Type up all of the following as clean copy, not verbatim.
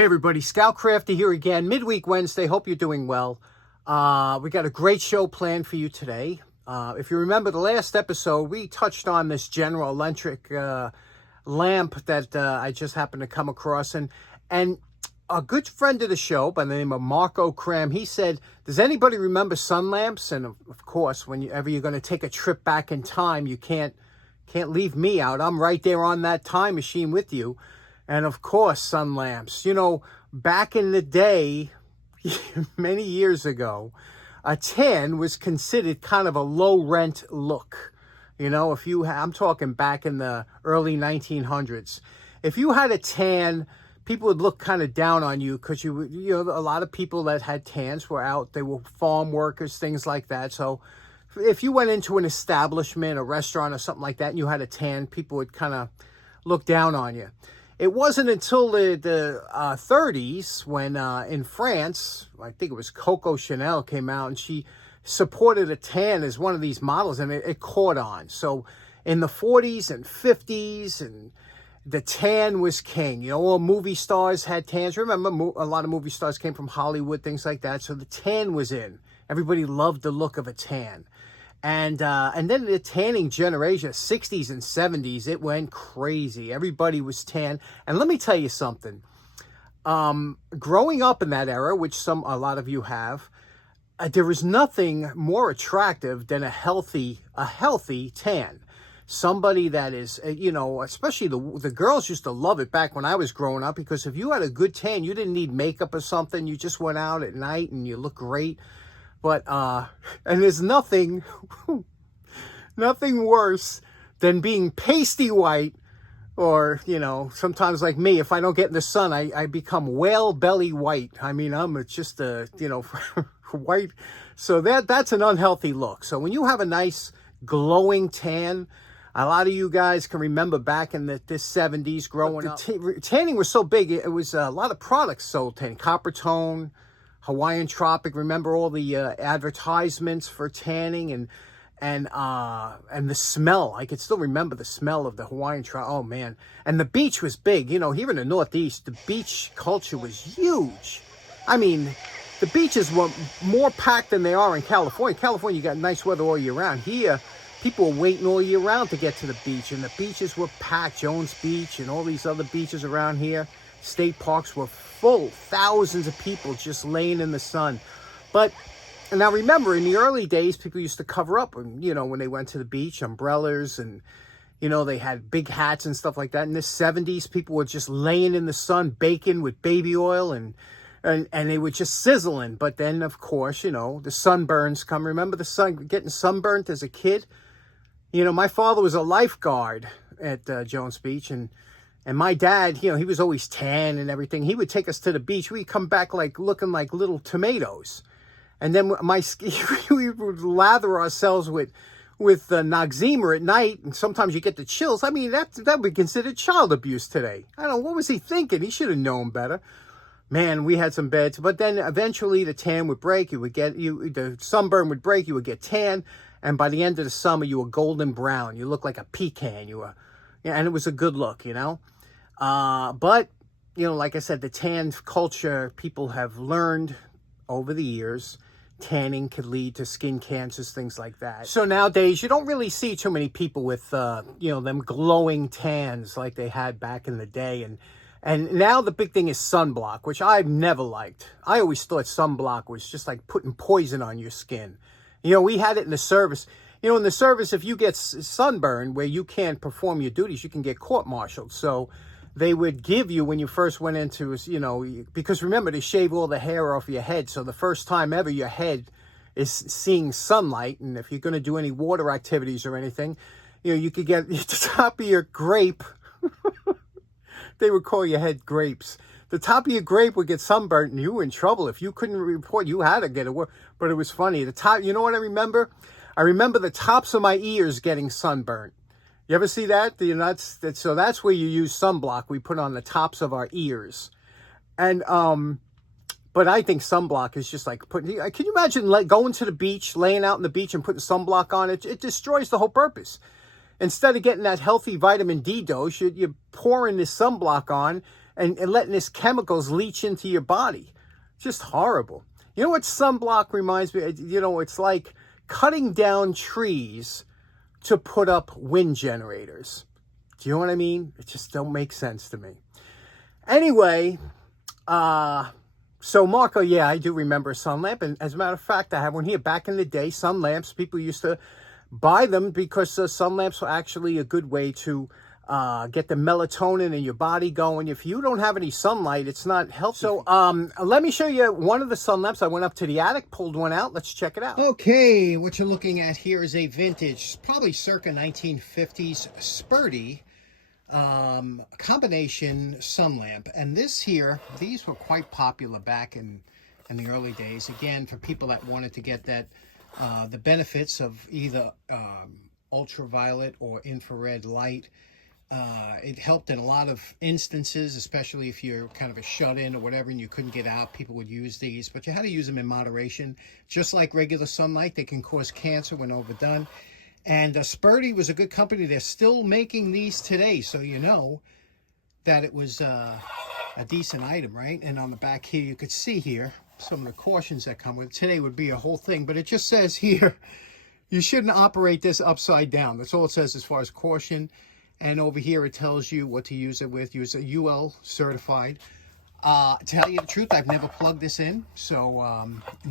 Hey everybody, Scout Crafty here again, midweek Wednesday. Hope you're doing well. We got a great show planned for you today. If you remember the last episode, we touched on this General Electric lamp that I just happened to come across. And a good friend of the show by the name of Marco Cram, he said, does anybody remember sun lamps? And of course, whenever you're going to take a trip back in time, you can't leave me out. I'm right there on that time machine with you. And of course, sun lamps. You know, back in the day, many years ago, a tan was considered kind of a low rent look. You know, I'm talking back in the early 1900s. If you had a tan, people would look kind of down on you because you know, a lot of people that had tans were out. They were farm workers, things like that. So if you went into an establishment, a restaurant or something like that, and you had a tan, people would kind of look down on you. It wasn't until the 30s when in France, I think it was Coco Chanel came out and she supported a tan as one of these models, and it caught on. So in the 40s and 50s, and the tan was king. You know, all movie stars had tans. Remember, a lot of movie stars came from Hollywood, things like that. So the tan was in. Everybody loved the look of a tan. And then the tanning generation, 60s and 70s, it went crazy. Everybody was tan. And let me tell you something. Growing up in that era, which a lot of you have, there was nothing more attractive than a healthy tan. Somebody that is, you know, especially the girls used to love it back when I was growing up, because if you had a good tan, you didn't need makeup or something. You just went out at night and you looked great. But, and there's nothing worse than being pasty white, or, you know, sometimes like me, if I don't get in the sun, I become whale belly white. I mean, I'm just you know, white. So that's an unhealthy look. So when you have a nice glowing tan, a lot of you guys can remember back in the 70s growing up, tanning was so big. It was a lot of products sold tanning, Copper Tone, Hawaiian Tropic. Remember all the advertisements for tanning and the smell. I could still remember the smell of the Hawaiian Tropic. Oh man! And the beach was big. You know, here in the Northeast, the beach culture was huge. I mean, the beaches were more packed than they are in California. California, you got nice weather all year round. Here, people were waiting all year round to get to the beach, and the beaches were packed. Jones Beach and all these other beaches around here, state parks were full, thousands of people just laying in the sun. But now remember, in the early days, people used to cover up, you know, when they went to the beach, umbrellas, and, you know, they had big hats and stuff like that. In the 70s, people were just laying in the sun, baking with baby oil, and they were just sizzling. But then, of course, you know, the sunburns come. Remember getting sunburnt as a kid? You know, my father was a lifeguard at Jones Beach, and my dad, you know, he was always tan and everything. He would take us to the beach. We'd come back like looking like little tomatoes. And then we would lather ourselves with Noxzema at night. And sometimes you get the chills. I mean, that would be considered child abuse today. I don't know. What was he thinking? He should have known better. Man, we had some beds. But then eventually the tan would break. The sunburn would break. You would get tan. And by the end of the summer, you were golden brown. You looked like a pecan. And it was a good look, you know. But, you know, like I said, the tan culture, people have learned over the years, tanning could lead to skin cancers, things like that. So nowadays, you don't really see too many people with, you know, them glowing tans like they had back in the day. And now the big thing is sunblock, which I've never liked. I always thought sunblock was just like putting poison on your skin. You know, we had it in the service. You know, in the service, if you get sunburn where you can't perform your duties, you can get court-martialed. So they would give you, when you first went into, you know, because remember, they shave all the hair off your head. So the first time ever your head is seeing sunlight. And if you're going to do any water activities or anything, you know, you could get the top of your grape. They would call your head grapes. The top of your grape would get sunburnt and you were in trouble. If you couldn't report, you had to get it. But it was funny. The top, you know what I remember? I remember the tops of my ears getting sunburnt. You ever see that? So that's where you use sunblock. We put on the tops of our ears. And, but I think sunblock is just like can you imagine going to the beach, laying out on the beach and putting sunblock on? It destroys the whole purpose. Instead of getting that healthy vitamin D dose, you're pouring this sunblock on, and letting this chemicals leach into your body. Just horrible. You know what sunblock reminds me? You know, it's like cutting down trees to put up wind generators. Do you know what I mean? It just don't make sense to me. Anyway, so Marco, yeah, I do remember a sun lamp. And as a matter of fact, I have one here. Back in the day, sun lamps, people used to buy them because sun lamps were actually a good way to get the melatonin in your body going. If you don't have any sunlight, it's not healthy. So let me show you one of the sun lamps. I went up to the attic, pulled one out. Let's check it out. Okay, what you're looking at here is a vintage, probably circa 1950s Sperti combination sun lamp. And this here, these were quite popular back in the early days. Again, for people that wanted to get that the benefits of either ultraviolet or infrared light. It helped in a lot of instances, especially if you're kind of a shut-in or whatever and you couldn't get out. People would use these, but you had to use them in moderation. Just like regular sunlight, they can cause cancer when overdone. And Sperti was a good company. They're still making these today, so you know that it was a decent item, right? And on the back here, you could see here some of the cautions that come with it. Today would be a whole thing, but it just says here, you shouldn't operate this upside down. That's all it says as far as caution. And over here, it tells you what to use it with. Use a UL certified. To tell you the truth, I've never plugged this in. So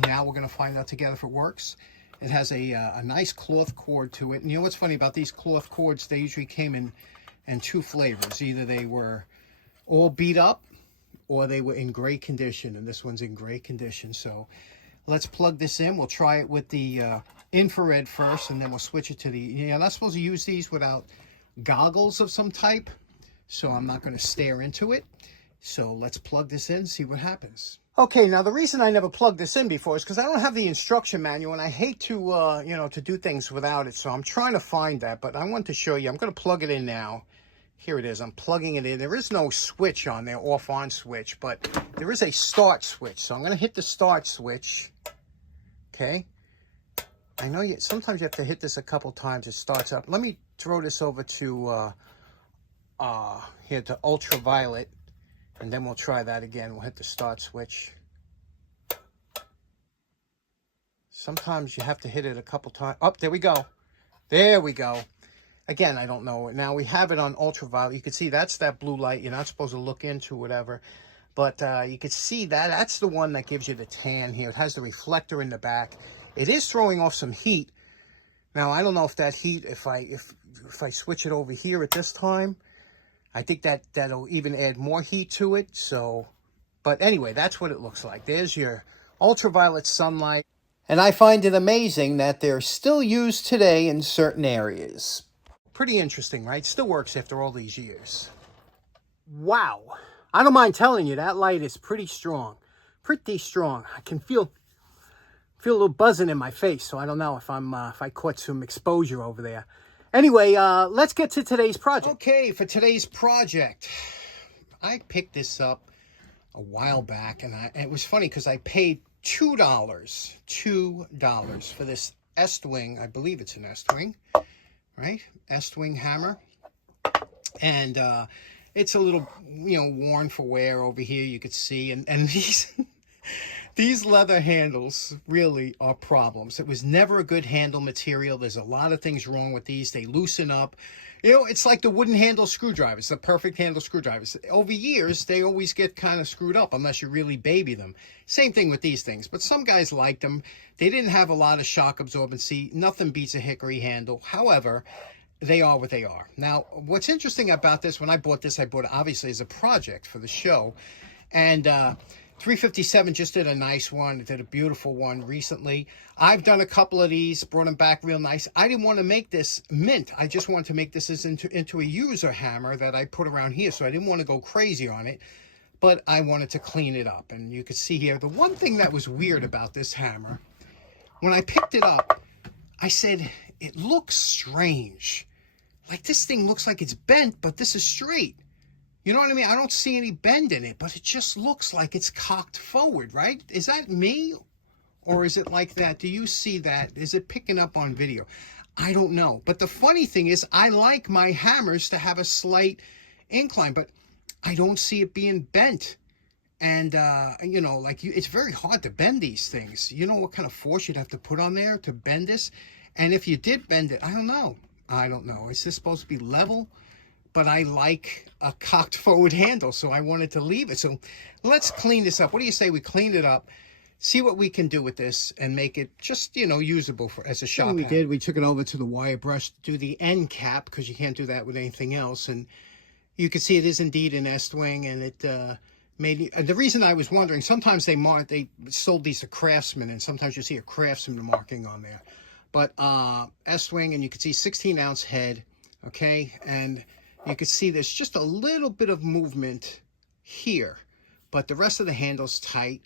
now we're going to find out together if it works. It has a nice cloth cord to it. And you know what's funny about these cloth cords? They usually came in two flavors. Either they were all beat up or they were in great condition. And this one's in great condition. So let's plug this in. We'll try it with the infrared first, and then we'll switch it to the... You're not supposed to use these without goggles of some type, so I'm not going to stare into it. So let's plug this in, see what happens. Okay, now the reason I never plugged this in before is because I don't have the instruction manual, and I hate to you know, to do things without it. So I'm trying to find that, but I want to show you. I'm going to plug it in now. Here it is. I'm plugging it in. There is no switch on there, off-on switch, but there is a start switch. So I'm going to hit the start switch. Okay. I know sometimes you have to hit this a couple times. It starts up. Let me throw this over to here to ultraviolet, and then we'll try that again. We'll hit the start switch. Sometimes you have to hit it a couple times. Oh, there we go. There we go. Again, I don't know. Now we have it on ultraviolet. You can see that's that blue light. You're not supposed to look into whatever. But you can see that. That's the one that gives you the tan here. It has the reflector in the back. It is throwing off some heat. Now, I don't know if that heat, if I switch it over here at this time, I think that'll even add more heat to it. So, but anyway, that's what it looks like. There's your ultraviolet sunlight. And I find it amazing that they're still used today in certain areas. Pretty interesting, right? Still works after all these years. Wow. I don't mind telling you, that light is pretty strong. Pretty strong. I can feel a little buzzing in my face, so I don't know if I caught some exposure over there. Anyway, let's get to today's project. Okay, for today's project, I picked this up a while back, and it was funny because I paid $2 for this Estwing. I believe it's an Estwing, right? Estwing hammer, and it's a little, you know, worn for wear over here. You could see, and these. These leather handles really are problems. It was never a good handle material. There's a lot of things wrong with these. They loosen up. You know, it's like the wooden handle screwdrivers, the perfect handle screwdrivers. Over years, they always get kind of screwed up unless you really baby them. Same thing with these things. But some guys liked them. They didn't have a lot of shock absorbency. Nothing beats a hickory handle. However, they are what they are. Now, what's interesting about this, when I bought this, I bought it obviously as a project for the show. And 357 just did a nice one. It did a beautiful one recently. I've done a couple of these, brought them back real nice. I didn't want to make this mint. I just wanted to make this into a user hammer that I put around here. So I didn't want to go crazy on it, but I wanted to clean it up. And you can see here, the one thing that was weird about this hammer, when I picked it up, I said, it looks strange. Like this thing looks like it's bent, but this is straight. You know what I mean? I don't see any bend in it, but it just looks like it's cocked forward, right? Is that me? Or is it like that? Do you see that? Is it picking up on video? I don't know. But the funny thing is, I like my hammers to have a slight incline. But I don't see it being bent. And, you know, like, it's very hard to bend these things. You know what kind of force you'd have to put on there to bend this? And if you did bend it, I don't know. I don't know. Is this supposed to be level? But I like a cocked forward handle, so I wanted to leave it. So let's clean this up. What do you say we clean it up, see what we can do with this, and make it just, you know, usable for as a shop. We did, we took it over to the wire brush to do the end cap, because you can't do that with anything else. And you can see it is indeed an Estwing, and it made the reason I was wondering, sometimes they sold these to craftsmen, and sometimes you see a craftsman marking on there. But Estwing, and you can see 16-ounce head, okay, and you can see there's just a little bit of movement here, but the rest of the handle's tight,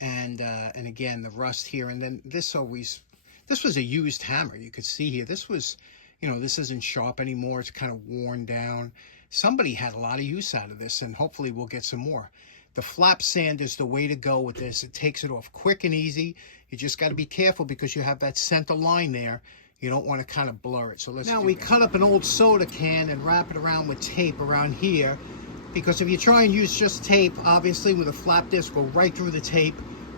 and again the rust here, and then this was a used hammer. You could see here, this was, you know, this isn't sharp anymore. It's kind of worn down. Somebody had a lot of use out of this, and hopefully we'll get some more. The flap sand is the way to go with this. It takes it off quick and easy. You just got to be careful because you have that center line there. You don't want to kind of blur it. So now we cut up an old soda can and wrap it around with tape around here, because if you try and use just tape, obviously with a flap disc, go right through the tape.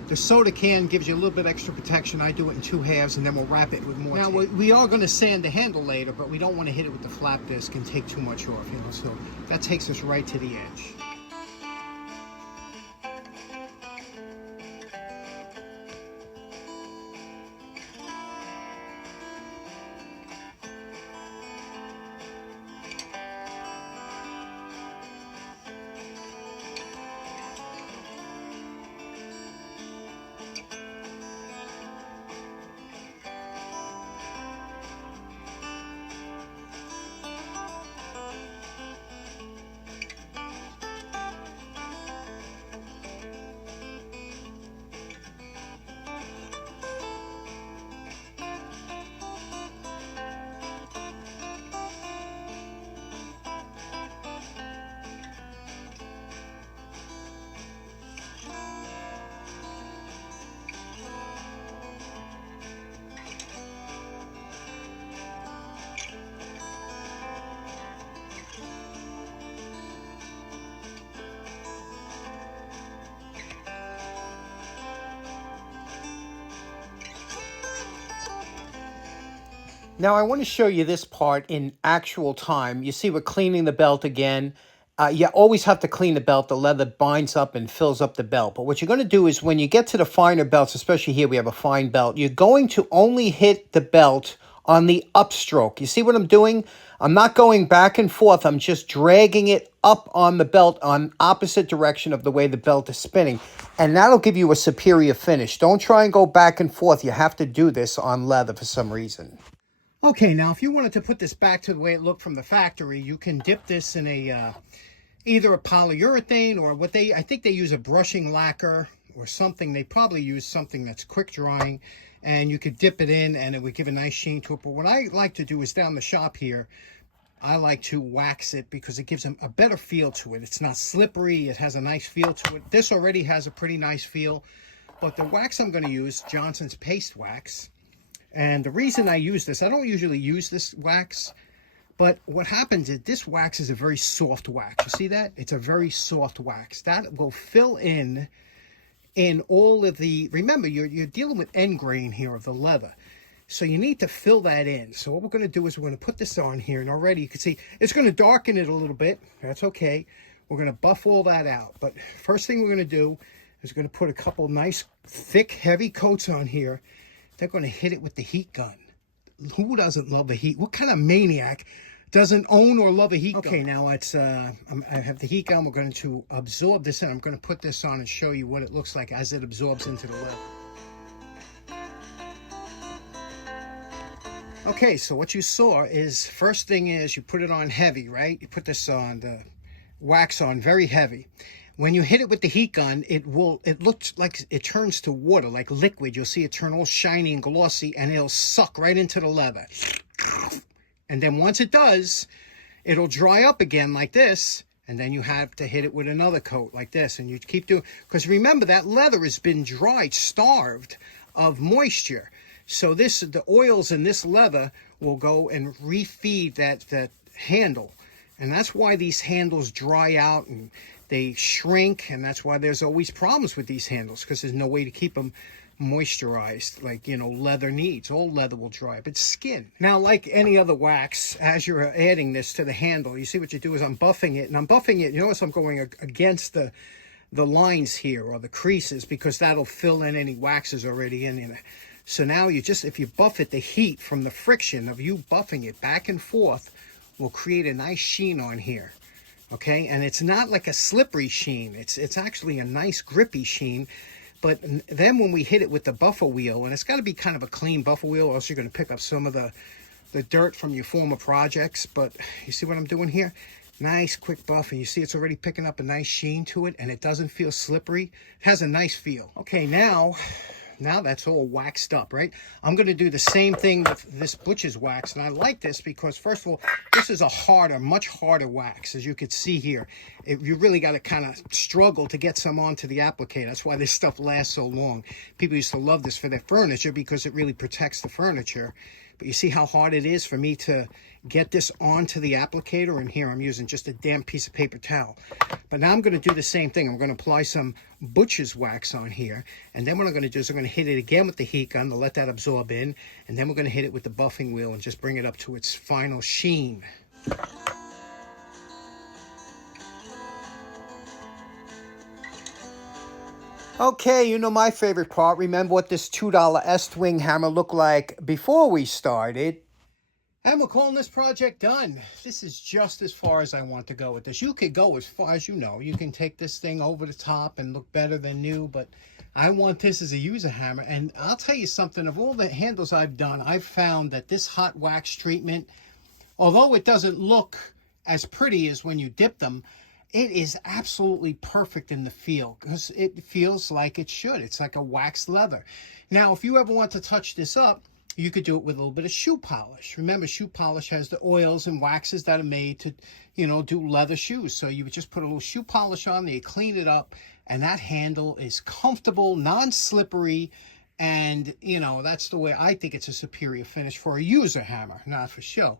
The soda can gives you a little bit extra protection. I do it in 2 halves, and then we'll wrap it with more tape. Now we are going to sand the handle later, but we don't want to hit it with the flap disc and take too much off, you know. So that takes us right to the edge. Now I want to show you this part in actual time. You see we're cleaning the belt again. You always have to clean the belt. The leather binds up and fills up the belt. But what you're going to do is when you get to the finer belts, especially here we have a fine belt, you're going to only hit the belt on the upstroke. You see what I'm doing? I'm not going back and forth. I'm just dragging it up on the belt on opposite direction of the way the belt is spinning. And that'll give you a superior finish. Don't try and go back and forth. You have to do this on leather for some reason. Okay, now if you wanted to put this back to the way it looked from the factory, you can dip this in a either a polyurethane or I think they use a brushing lacquer or something. They probably use something that's quick drying, and you could dip it in and it would give a nice sheen to it. But what I like to do is down the shop here, I like to wax it because it gives them a better feel to it. It's not slippery. It has a nice feel to it. This already has a pretty nice feel, but the wax I'm going to use, Johnson's Paste Wax. And the reason I use this, I don't usually use this wax, but what happens is this wax is a very soft wax. You see that? It's a very soft wax. That will fill in all of the, remember, you're dealing with end grain here of the leather. So you need to fill that in. So what we're going to do is we're going to put this on here, and already you can see it's going to darken it a little bit. That's okay. We're going to buff all that out. But first thing we're going to do is we're going to put a couple nice, thick, heavy coats on here. They're going to hit it with the heat gun. Who doesn't love a heat? What kind of maniac doesn't own or love a heat gun? Okay, now it's I have the heat gun. We're going to absorb this in. I'm going to put this on and show you what it looks like as it absorbs into the leather. Okay, so what you saw is, first thing is you put it on heavy, right? You put this on, the wax on very heavy. When you hit it with the heat gun, it looks like it turns to water, like liquid. You'll see it turn all shiny and glossy, and it'll suck right into the leather. And then once it does, it'll dry up again like this, and then you have to hit it with another coat like this, and you keep doing, because remember that leather has been dried, starved of moisture. So the oils in this leather will go and refeed that handle. And that's why these handles dry out and they shrink, and that's why there's always problems with these handles, because there's no way to keep them moisturized like, you know, leather needs. All leather will dry, but skin. Now, like any other wax, as you're adding this to the handle, you see what you do is I'm buffing it, and I'm buffing it. You notice I'm going against the lines here, or the creases, because that'll fill in any waxes already in there. So now you just, if you buff it, the heat from the friction of you buffing it back and forth will create a nice sheen on here. Okay, and it's not like a slippery sheen. It's actually a nice grippy sheen. But then when we hit it with the buffer wheel, and it's got to be kind of a clean buffer wheel, or else you're going to pick up some of the dirt from your former projects. But you see what I'm doing here? Nice quick buff, and you see it's already picking up a nice sheen to it, and it doesn't feel slippery. It has a nice feel. Okay, now that's all waxed up, right? I'm going to do the same thing with this butcher's wax, and I like this because, first of all, this is a harder, much harder wax, as you can see here. You really got to kind of struggle to get some onto the applicator. That's why this stuff lasts so long. People used to love this for their furniture because it really protects the furniture. But you see how hard it is for me to get this onto the applicator, and here I'm using just a damp piece of paper towel. But now I'm going to do the same thing. I'm going to apply some butcher's wax on here, and then what I'm going to do is I'm going to hit it again with the heat gun to let that absorb in, and then we're going to hit it with the buffing wheel and just bring it up to its final sheen. Okay, you know my favorite part. Remember what this $2 Estwing hammer looked like before we started. And we're calling this project done. This is just as far as I want to go with this. You could go as far as you know. You can take this thing over the top and look better than new, but I want this as a user hammer. And I'll tell you something, of all the handles I've done, I've found that this hot wax treatment, although it doesn't look as pretty as when you dip them, it is absolutely perfect in the feel, because it feels like it should. It's like a waxed leather. Now, if you ever want to touch this up, you could do it with a little bit of shoe polish. Remember, shoe polish has the oils and waxes that are made to, you know, do leather shoes. So you would just put a little shoe polish on there, you clean it up, and that handle is comfortable, non-slippery, and, you know, that's the way I think it's a superior finish for a user hammer, not for show.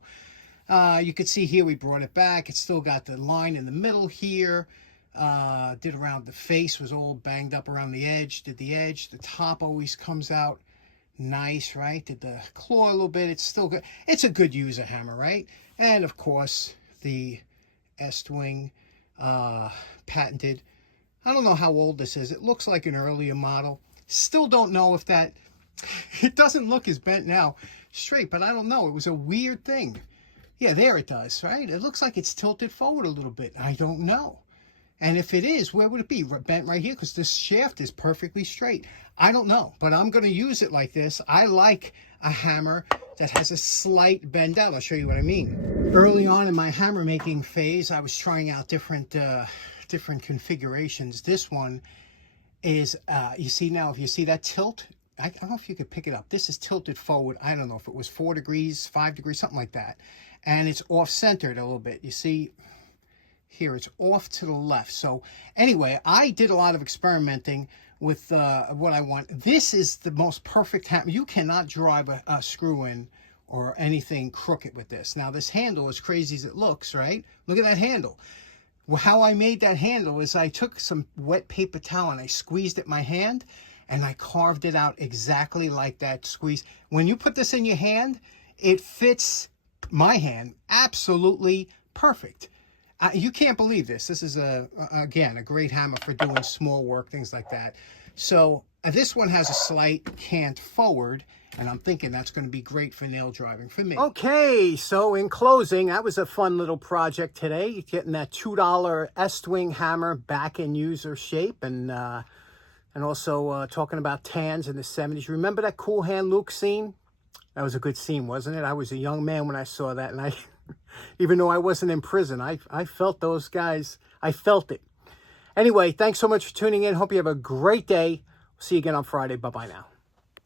You can see here we brought it back. It's still got the line in the middle here. Did around the face, was all banged up around the edge. Did the edge. The top always comes out nice, right? Did the claw a little bit. It's still good. It's a good user hammer, right? And of course, the Estwing patented. I don't know how old this is. It looks like an earlier model. Still don't know if that... It doesn't look as bent now straight, but I don't know. It was a weird thing. Yeah, there it does, right? It looks like it's tilted forward a little bit. I don't know. And if it is, where would it be? Bent right here, because this shaft is perfectly straight. I don't know, but I'm going to use it like this. I like a hammer that has a slight bend down. I'll show you what I mean. Early on in my hammer making phase, I was trying out different configurations. This one is, you see now, if you see that tilt, I don't know if you could pick it up. This is tilted forward. I don't know if it was 4 degrees, 5 degrees, something like that. And it's off-centered a little bit. You see here, it's off to the left. So anyway, I did a lot of experimenting with what I want. This is the most perfect hammer. You cannot drive a screw in or anything crooked with this. Now, this handle, as crazy as it looks, right? Look at that handle. Well, how I made that handle is I took some wet paper towel and I squeezed it in my hand, and I carved it out exactly like that squeeze. When you put this in your hand, it fits my hand absolutely perfect. You can't believe this. This is, again, a great hammer for doing small work, things like that. So this one has a slight cant forward, and I'm thinking that's going to be great for nail driving for me. Okay, so in closing, that was a fun little project today, getting that $2 Estwing hammer back in user shape, and also talking about tans in the 70s. Remember that Cool Hand Luke scene? That was a good scene, wasn't it? I was a young man when I saw that, and I, even though I wasn't in prison, I felt those guys. I felt it. Anyway, thanks so much for tuning in. Hope you have a great day. See you again on Friday. Bye-bye now.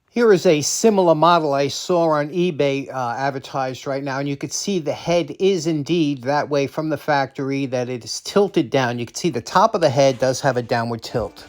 Here is a similar model I saw on eBay advertised right now, and you could see the head is indeed that way from the factory, that it is tilted down. You can see the top of the head does have a downward tilt.